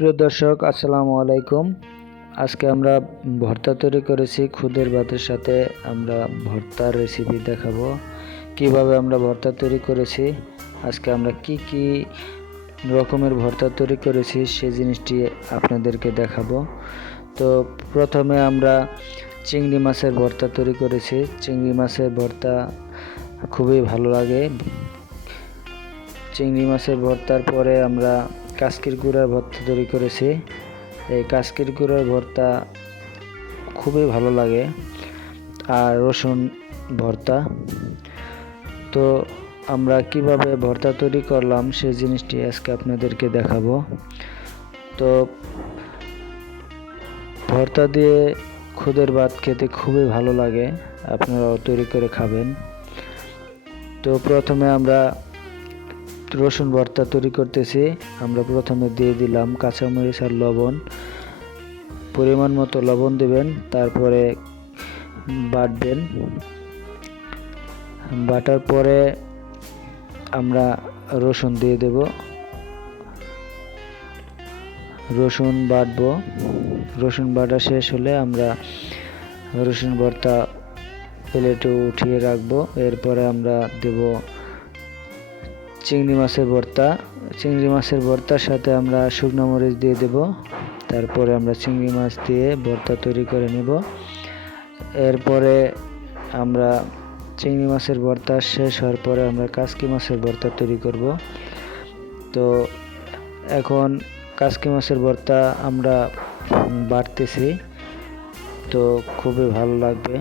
প্রিয় দর্শক, আসসালামু আলাইকুম। আজকে আমরা ভর্তা তৈরি করেছি, খুদের ভাতের সাথে আমরা ভর্তার রেসিপি দেখাবো। কীভাবে আমরা ভর্তা তৈরি করেছি, আজকে আমরা কি কি রকমের ভর্তা তৈরি করেছি সেই জিনিসটি আপনাদেরকে দেখাবো। তো প্রথমে আমরা চিংড়ি মাছের ভর্তা তৈরি করেছি। চিংড়ি মাছের ভর্তা খুবই ভালো লাগে। চিংড়ি মাছের ভর্তার পরে আমরা কাস্কির গুঁড়ার ভর্তা তৈরি করেছি। এই কাস্কির গুঁড়ার ভর্তা খুবই ভালো লাগে। আর রসুন ভর্তা। তো আমরা কীভাবে ভর্তা তৈরি করলাম সেই জিনিসটি আজকে আপনাদেরকে দেখাবো। তো ভর্তা দিয়ে খুদের ভাত খেতে খুবই ভালো লাগে। আপনারাও তৈরি করে খাবেন। তো প্রথমে আমরা রসুন ভর্তা তৈরি করতেছি। আমরা প্রথমে দিয়ে দিলাম কাঁচামরিচ আর লবণ। পরিমাণ মতো লবণ দেবেন, তারপরে বাটবেন। বাটার পরে আমরা রসুন দিয়ে দেব। রসুন বাটবো। রসুন বাটা শেষ হলে আমরা রসুন ভর্তা প্লেটে উঠিয়ে রাখব। এরপরে আমরা দেব চিংড়ি মাছের ভর্তা। চিংড়ি মাছের ভর্তার সাথে আমরা শুকনো মরিচ দিয়ে দেব। তারপরে আমরা চিংড়ি মাছ দিয়ে ভর্তা তৈরি করে নেব। এরপরে আমরা চিংড়ি মাছের ভর্তা শেষ হওয়ার পরে আমরা কাসকি মাছের ভর্তা তৈরি করব। তো এখন কাসকি মাছের ভর্তা আমরা বাড়তেছি। তো খুবই ভালো লাগবে।